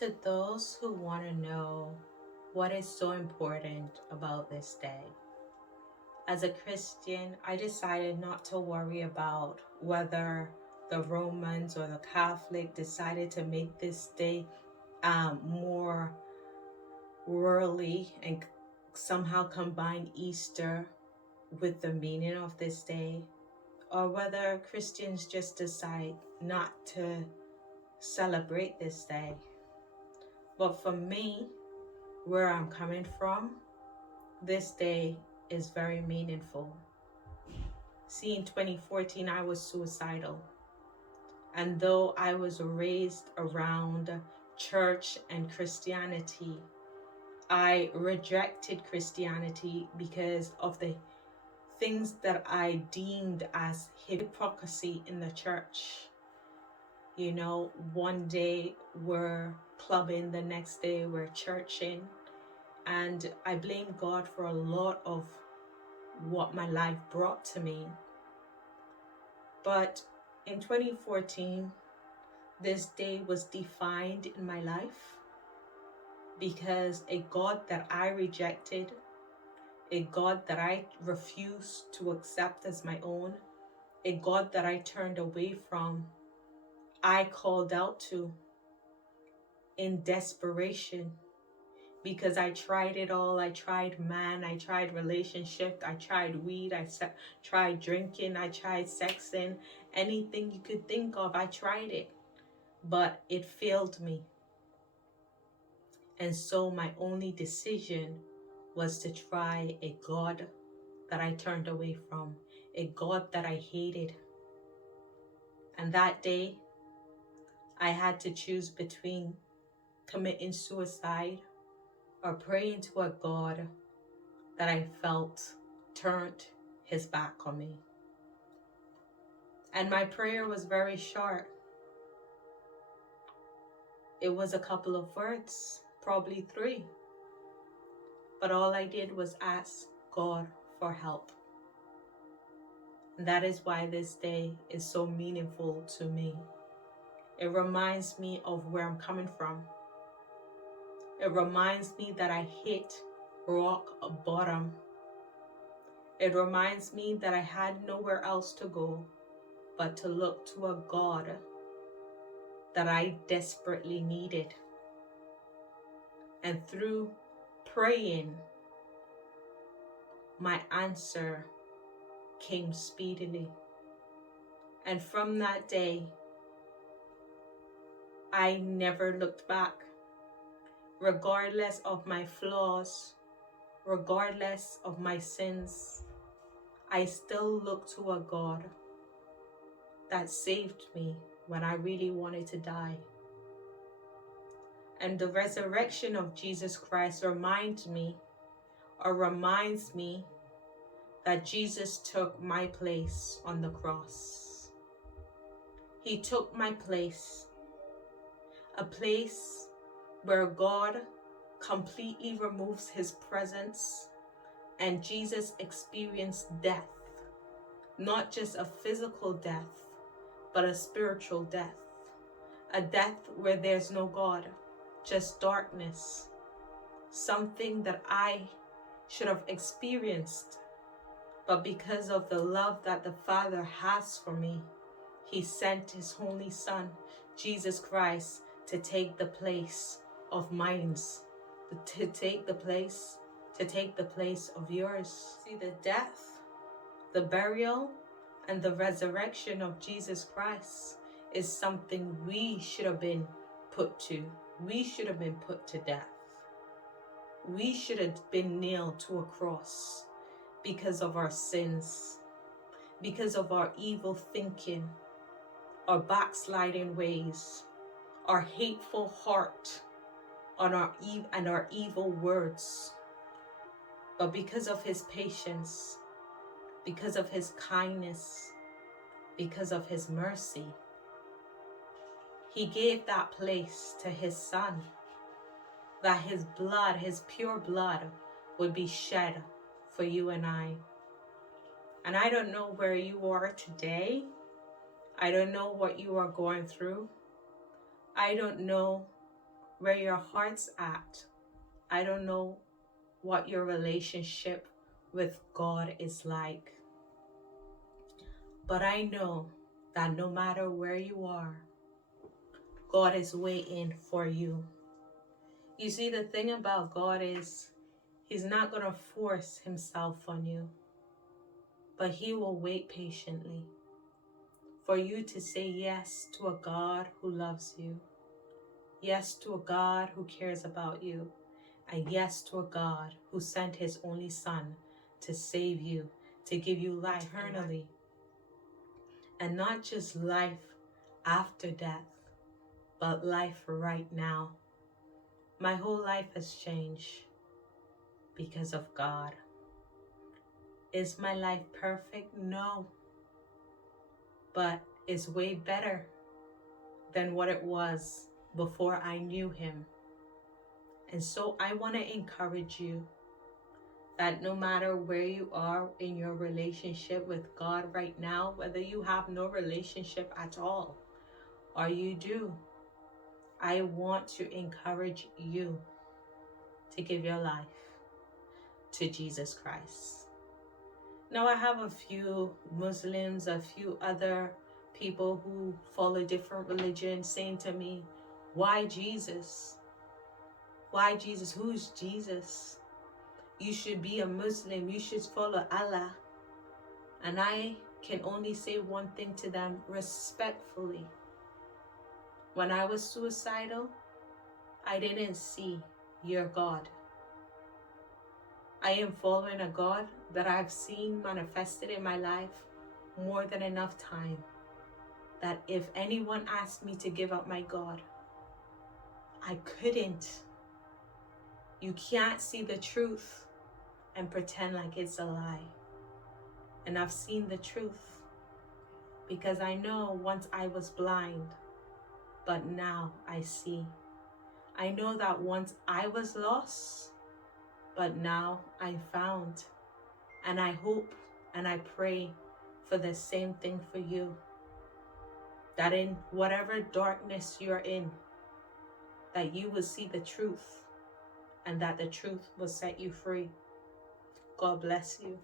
To those who want to know what is so important about this day, as a Christian, I decided not to worry about whether the Romans or the Catholic decided to make this day more worldly and somehow combine Easter with the meaning of this day, or whether Christians just decide not to celebrate this day. But for me, where I'm coming from, this day is very meaningful. See, in 2014, I was suicidal. And though I was raised around church and Christianity, I rejected Christianity because of the things that I deemed as hypocrisy in the church. You know, one day we're clubbing, the next day we're churching. And I blame God for a lot of what my life brought to me. But in 2014, this day was defined in my life because a God that I rejected, a God that I refused to accept as my own, a God that I turned away from, I called out to in desperation. Because I tried it all. I tried man, I tried relationship, I tried weed, I tried drinking, I tried sexing, anything you could think of, I tried it. But it failed me. And so my only decision was to try a God that I turned away from, a God that I hated. And that day, I had to choose between committing suicide or praying to a God that I felt turned his back on me. And my prayer was very short. It was a couple of words, probably 3. But all I did was ask God for help. And that is why this day is so meaningful to me. It reminds me of where I'm coming from. It reminds me that I hit rock bottom. It reminds me that I had nowhere else to go but to look to a God that I desperately needed. And through praying, my answer came speedily. And from that day, I never looked back. Regardless of my flaws, regardless of my sins, I still look to a God that saved me when I really wanted to die. And the resurrection of Jesus Christ reminds me that Jesus took my place on the cross. He took my place, a place where God completely removes his presence and Jesus experienced death, not just a physical death, but a spiritual death, a death where there's no God, just darkness, something that I should have experienced. But because of the love that the Father has for me, he sent his only Son, Jesus Christ, to take the place of mine, to take the place of yours. See, the death, the burial, and the resurrection of Jesus Christ is something we should have been put to. We should have been put to death. We should have been nailed to a cross because of our sins, because of our evil thinking, our backsliding ways, our hateful heart, and our evil words. But because of his patience, because of his kindness, because of his mercy, he gave that place to his Son, that his blood, his pure blood, would be shed for you and I. And I don't know where you are today. I don't know what you are going through. I don't know where your heart's at. I don't know what your relationship with God is like. But I know that no matter where you are, God is waiting for you. You see, the thing about God is He's not going to force Himself on you, but He will wait patiently for you to say yes to a God who loves you, yes to a God who cares about you, and yes to a God who sent His only Son to save you, to give you life eternally, and not just life after death, but life right now. My whole life has changed because of God. Is my life perfect? No. But it's way better than what it was before I knew Him. And so I want to encourage you that no matter where you are in your relationship with God right now, whether you have no relationship at all or you do, I want to encourage you to give your life to Jesus Christ. Now, I have a few Muslims, a few other people who follow different religions saying to me, why Jesus? Why Jesus? Who's Jesus? You should be a Muslim. You should follow Allah. And I can only say one thing to them respectfully. When I was suicidal, I didn't see your God. I am following a God that I've seen manifested in my life more than enough time, that if anyone asked me to give up my God, I couldn't. You can't see the truth and pretend like it's a lie. And I've seen the truth because I know once I was blind, but now I see. I know that once I was lost, but now I'm found. And I hope and I pray for the same thing for you. That in whatever darkness you're in, that you will see the truth and that the truth will set you free. God bless you.